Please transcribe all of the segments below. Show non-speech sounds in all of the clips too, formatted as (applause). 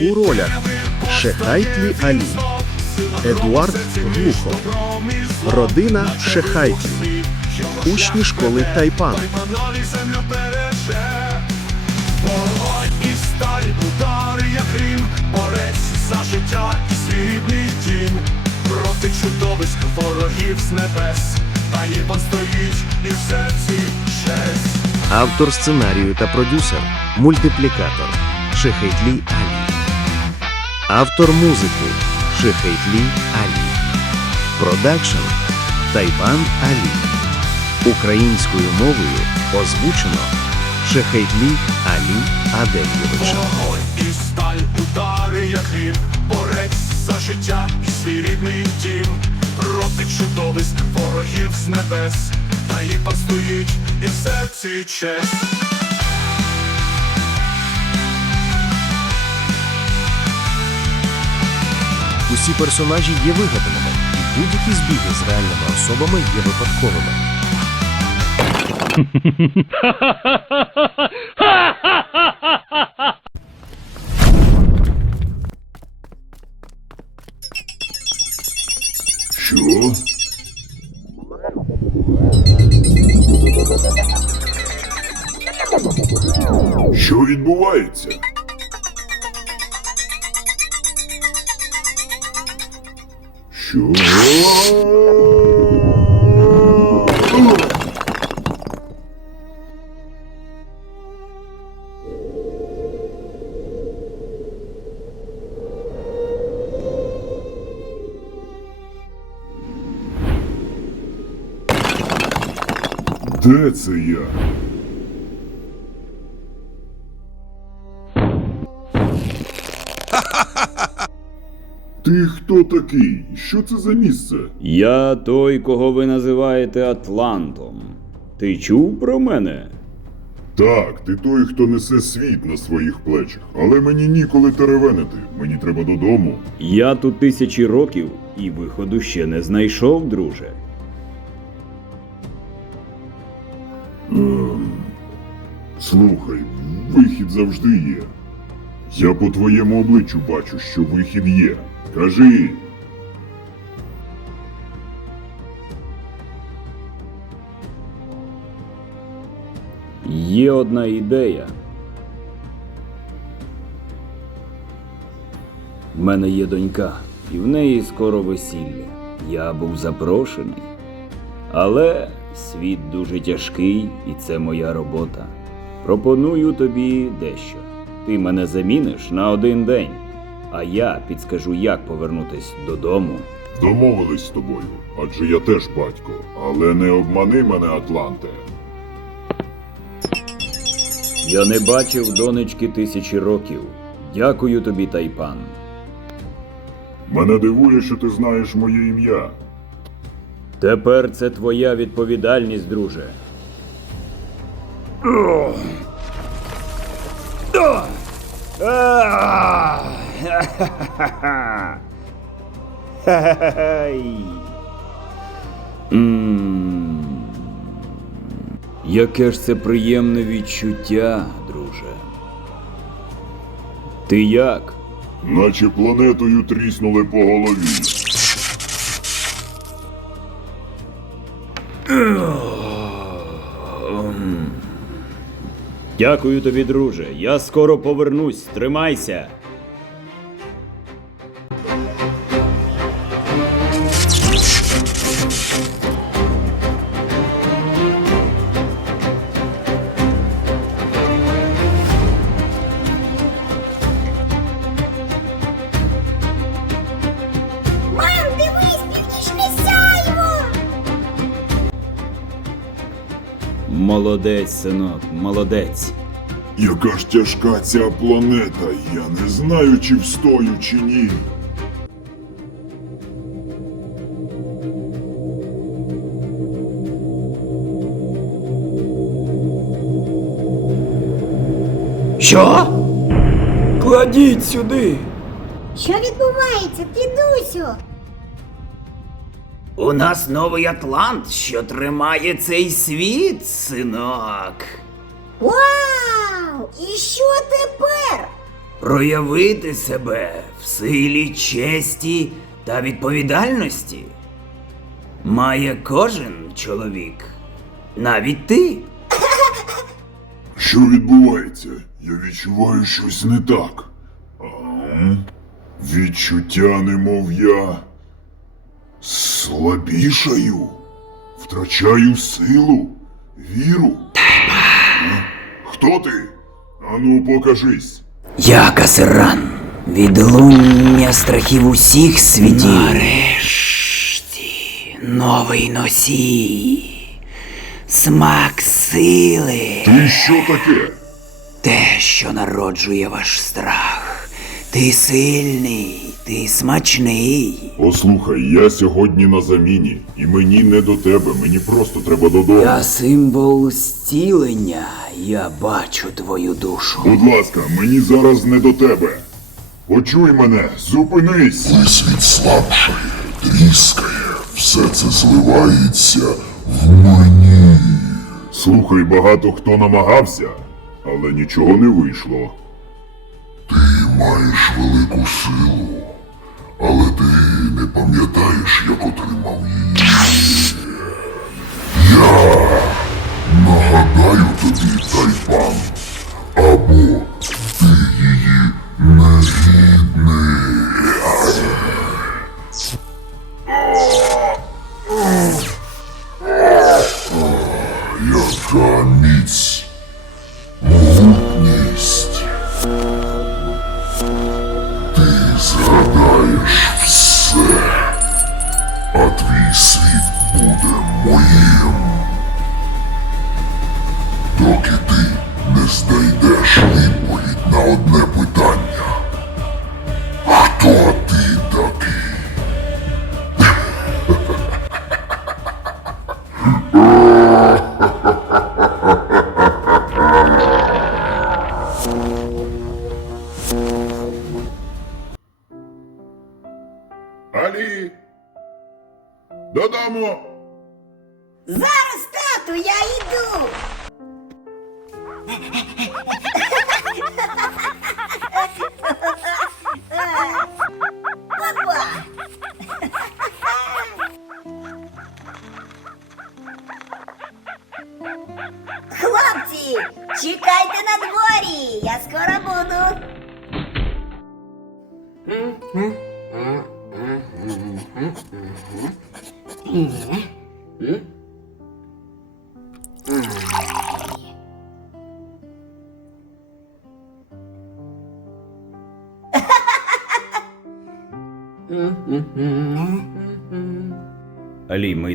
У ролях Шехайтлі Алі, Едуард Глухов, Родина Шехайтлі, Учні школи Тайпан, за життя і світлий дім, проти чудовиськ ворогів з небес, та їбан стоїть і в серці честь. Автор сценарію та продюсер, мультиплікатор Шехайтлі Алі, автор музики Шехайтлі Алі, продакшн Тайпан Алі. Українською мовою озвучено Шехайтлі Алі Адельєвича. Вогонь і сталь, удари, як грім, борець за життя і свій рідний дім, проти чудовиськ ворогів з небес, та їбан стоїть і в серці честь. Усі персонажі є вигаданими, і будь-які збіги з реальними особами є випадковими. (laughs) Де це я? (laughs) Ти хто такий? Що це за місце? Я той, кого ви називаєте Атлантом. Ти чув про мене? Так, ти той, хто несе світ на своїх плечах. Але мені ніколи теревенити. Мені треба додому. Я тут тисячі років і виходу ще не знайшов, друже. Слухай, вихід завжди є. Я по твоєму обличчю бачу, що вихід є. Кажи. Є одна ідея. В мене є донька, і в неї скоро весілля. Я був запрошений. Але світ дуже тяжкий, і це моя робота. Пропоную тобі дещо. Ти мене заміниш на один день, а я підскажу, як повернутись додому. Домовились з тобою, адже я теж батько. Але не обмани мене, Атланте. Я не бачив донечки тисячі років. Дякую тобі, Тайпан. Мене дивує, що ти знаєш моє ім'я. Тепер це твоя відповідальність, друже. Яке ж це приємне відчуття, друже. Ти як? Наче планетою тріснули по голові. Дякую тобі, друже. Я скоро повернусь. Тримайся. Молодець, синок, молодець. Яка ж тяжка ця планета, я не знаю, чи встою, чи ні. Що? Кладіть сюди. Що відбувається, дідусю? У нас новий Атлант, що тримає цей світ, синок. Вау! І що тепер? Проявити себе в силі честі та відповідальності має кожен чоловік. Навіть ти. Що відбувається? Я відчуваю щось не так. А? Відчуття, немов я слабішаю, втрачаю силу, віру. Хто ти? Ану, покажись. Я Касиран. Відлуння страхів усіх світів. Нарешті новий носій. Смак сили. Ти що таке? Те, що народжує ваш страх. Ти сильний, ти смачний. Послухай, я сьогодні на заміні, і мені не до тебе, мені просто треба додому. Я символ зцілення. Я бачу твою душу. Будь ласка, мені зараз не до тебе. Почуй мене, зупинись. Світ слабшає, тріскає, все це зливається в мені. Слухай, багато хто намагався, але нічого не вийшло. Ти маєш велику силу, але ти не пам'ятаєш, як отримав її. Хлопці, чекайте на дворі, я скоро буду. Алі, ми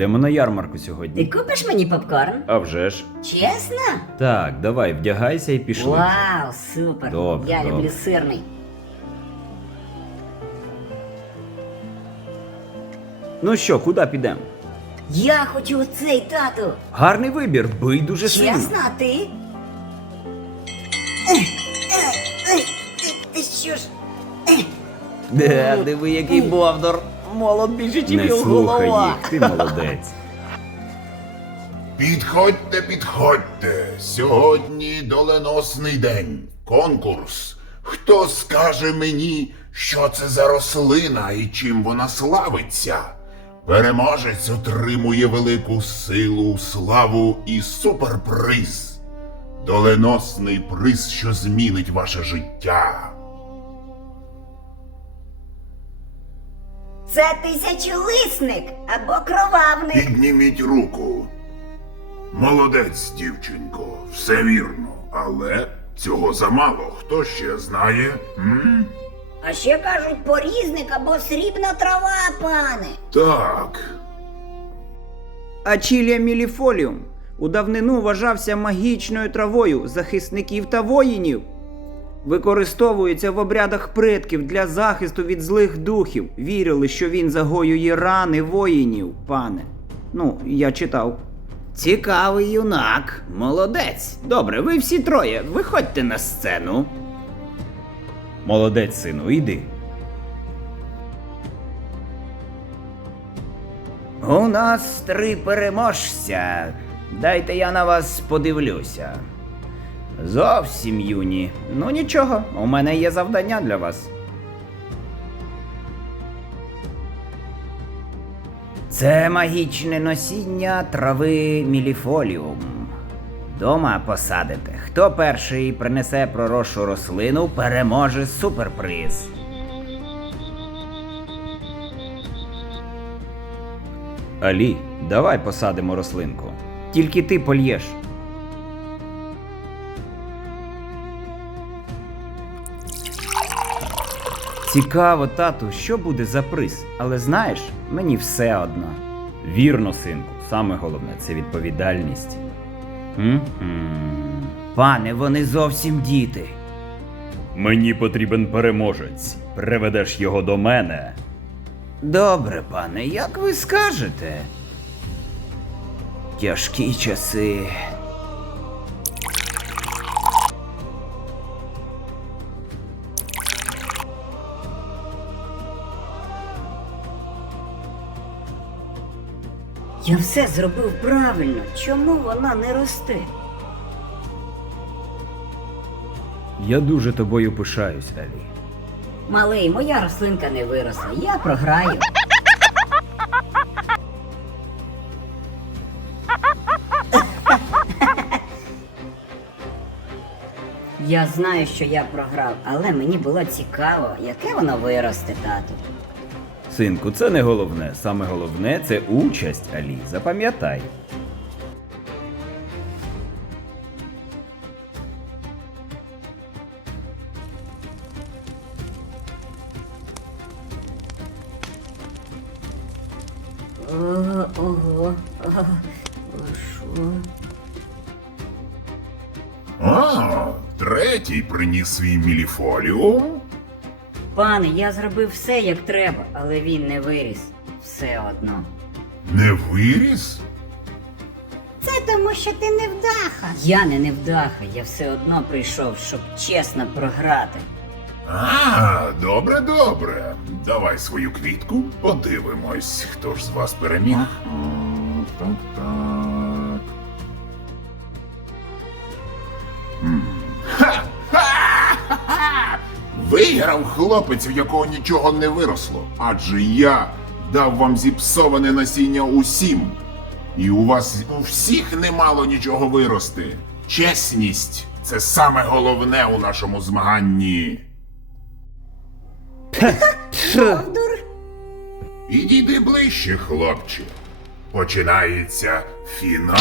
Йдемо на ярмарку сьогодні. Ти купиш мені попкорн? А вже ж. Чесно? Так, давай, вдягайся і пішли. Вау, супер! Добре, Я добре. люблю сирний. Ну що, куди підемо? Я хочу цей тату. Гарний вибір, бий дуже сильно. Чесно, а ти? Ти, ти що ж? Де, диви, який бовдор. Молод чим Не його слухай голова. їх, ти молодець. Підходьте, підходьте. Сьогодні доленосний день. Конкурс. Хто скаже мені, що це за рослина і чим вона славиться? Переможець отримує велику силу, славу і суперприз. Доленосний приз, що змінить ваше життя. Це тисячолисник або кровавник. Підніміть руку. Молодець, дівчинко, все вірно, але цього замало. Хто ще знає? М? А ще кажуть порізник або срібна трава, пане. Так. Ачілія міліфоліум у давнину вважався магічною травою захисників та воїнів. Використовується в обрядах предків для захисту від злих духів. Вірили, що він загоює рани воїнів, пане. Ну, я читав. Цікавий юнак, молодець. Добре, ви всі троє, виходьте на сцену. Молодець, сину, іди. У нас три переможця. Дайте я на вас подивлюся. Зовсім юні. Ну нічого, у мене є завдання для вас. Це магічне носіння трави міліфоліум. Дома посадите. Хто перший принесе проросшу рослину, переможе суперприз. Алі, давай посадимо рослинку. Тільки ти польєш. Цікаво, тату, що буде за приз, але знаєш, мені все одно. Вірно, синку, саме головне це відповідальність. М-м. Пане, вони зовсім діти. Мені потрібен переможець. Приведеш його до мене. Добре, пане, як ви скажете. Тяжкі часи. Я все зробив правильно. Чому вона не росте? Я дуже тобою пишаюсь, Алі. Малий, моя рослинка не виросла. Я програю. Я знаю, що я програв, але мені було цікаво, яке воно виросте, тату. Синку, це не головне. Саме головне це участь, Алі. Запам'ятай. Ого, ого, ого. Що? А, третій приніс свій міліфоліум. Пане, я зробив все як треба, але він не виріс. Все одно. Не виріс? Це тому, що ти не вдаха. Я не невдаха, я все одно прийшов, щоб чесно програти. А, добре, добре. Давай свою квітку, подивимось, хто ж з вас переміг. Так, Виграв хлопець, в якого нічого не виросло. Адже я дав вам зіпсоване насіння усім. І у вас у всіх не мало нічого вирости. Чесність це саме головне у нашому змаганні. Бовдур. Підійди ближче, хлопче. Починається фінал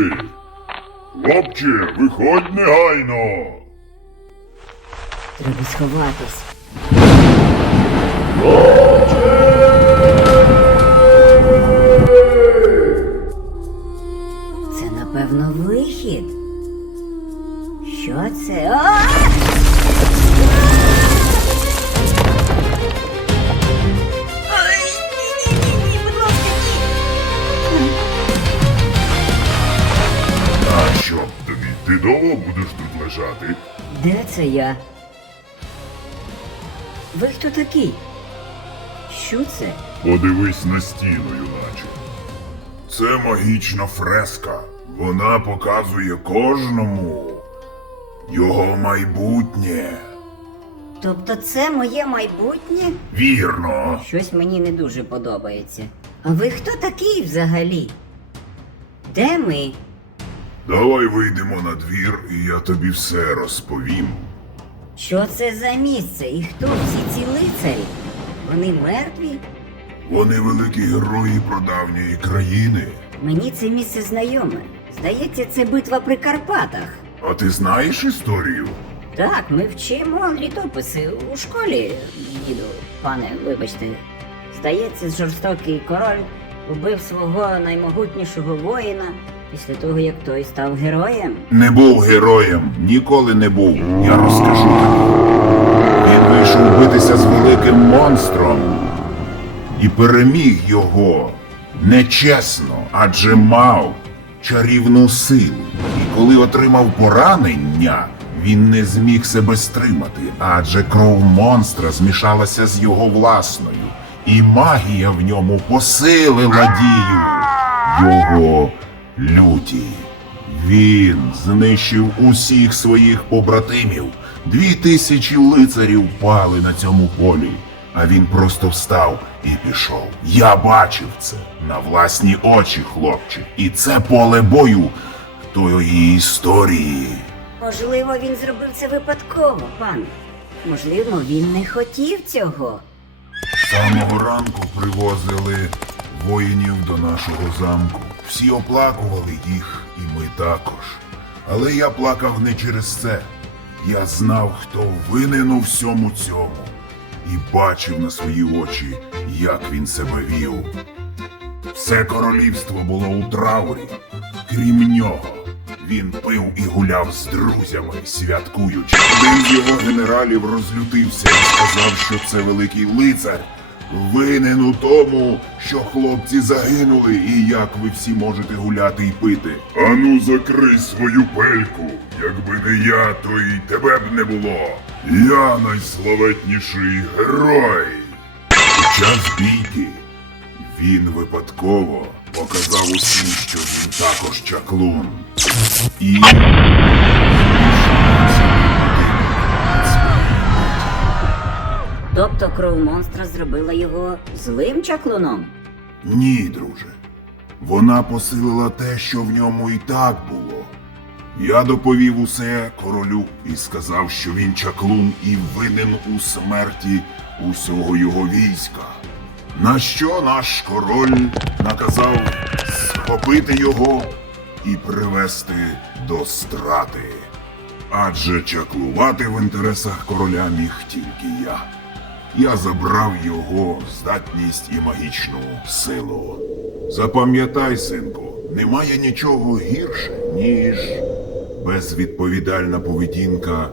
Ти? Хлопче, виходь негайно. Треба сховатись. Це, напевно, вихід. Що це? А! Довго будеш тут лежати? Де це я? Ви хто такий? Що це? Подивись на стіну, юначе. Це магічна фреска. Вона показує кожному його майбутнє. Тобто це моє майбутнє? Вірно. Щось мені не дуже подобається. А ви хто такий взагалі? Де ми? Давай вийдемо на двір, і я тобі все розповім. Що це за місце? І хто всі ці лицарі? Вони мертві? Вони великі герої прадавньої країни. Мені це місце знайоме. Здається, це битва при Карпатах. А ти знаєш історію? Так, ми вчимо літописи у школі, діду, пане, вибачте. Здається, жорстокий король убив свого наймогутнішого воїна після того, як той став героєм. Не був героєм, ніколи не був. Я розкажу. Він вийшов битися з великим монстром і переміг його нечесно, адже мав чарівну силу. І коли отримав поранення, він не зміг себе стримати, адже кров монстра змішалася з його власною, і магія в ньому посилила дію його люті. Він знищив усіх своїх побратимів. Дві тисячі лицарів пали на цьому полі, а він просто встав і пішов. Я бачив це на власні очі, хлопче. І це поле бою тої історії. Можливо, він зробив це випадково, пане. Можливо, він не хотів цього. З самого ранку привозили воїнів до нашого замку. Всі оплакували їх, і ми також. Але я плакав не через це. Я знав, хто винен у всьому цьому, і бачив на свої очі, як він себе вів. Все королівство було у траурі. Крім нього, він пив і гуляв з друзями, святкуючи. Один з його генералів розлютився і сказав, що це великий лицар. Винен у тому, що хлопці загинули, і як ви всі можете гуляти і пити. Ану, закрий свою пельку. Якби не я, то й тебе б не було. Я найславетніший герой. Під час бійки він випадково показав усім, що він також чаклун. І. Тобто кров монстра зробила його злим чаклуном. Ні, друже. Вона посилила те, що в ньому і так було. Я доповів усе королю і сказав, що він чаклун і винен у смерті усього його війська. На що наш король наказав схопити його і привести до страти. Адже чаклувати в інтересах короля міг тільки я. Я забрав його здатність і магічну силу. Запам'ятай, синку, немає нічого гірше, ніж безвідповідальна поведінка,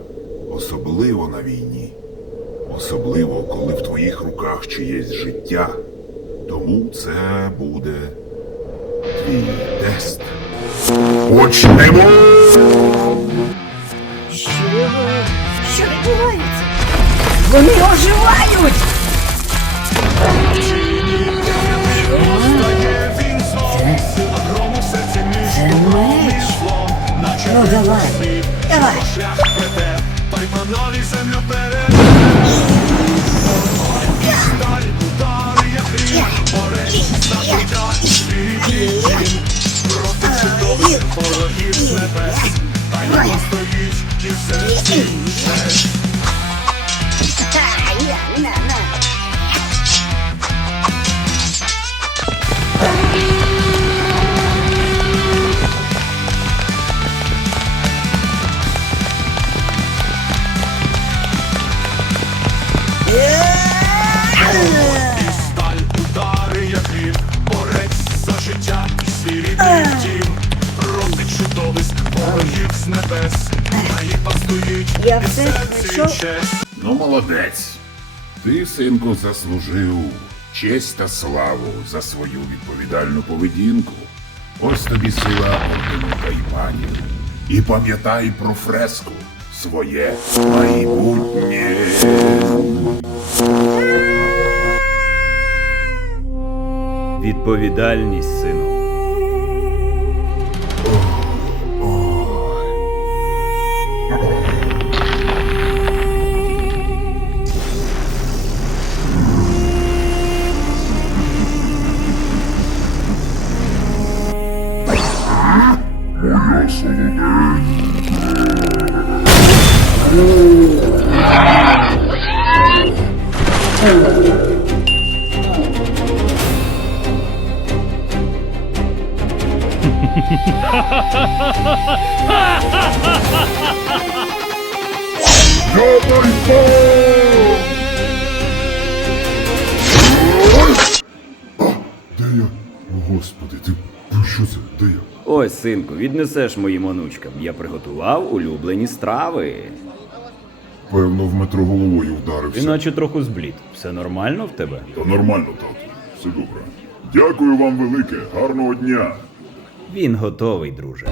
особливо на війні. Особливо, коли в твоїх руках чиєсь життя. Тому це буде твій тест. Почнемо! Що? Що відбувається? 我命 меня! З небес, на їх стоїть Я і все серці знайшов. честь. Ну, молодець. Ти, синку, заслужив честь та славу за свою відповідальну поведінку. Ось тобі сила ордену Кайпанів. І пам'ятай про фреску своє майбутнє. Відповідальність, сину. Де я? О, Господи, ти про що це? Де я? Ось, синку, віднесеш моїм онучкам. Я приготував улюблені страви. Певно, в метро головою вдарився. Іначе трохи зблід. Все нормально в тебе? Та нормально, тату. Все добре. Дякую вам велике, гарного дня. Він готовий, друже.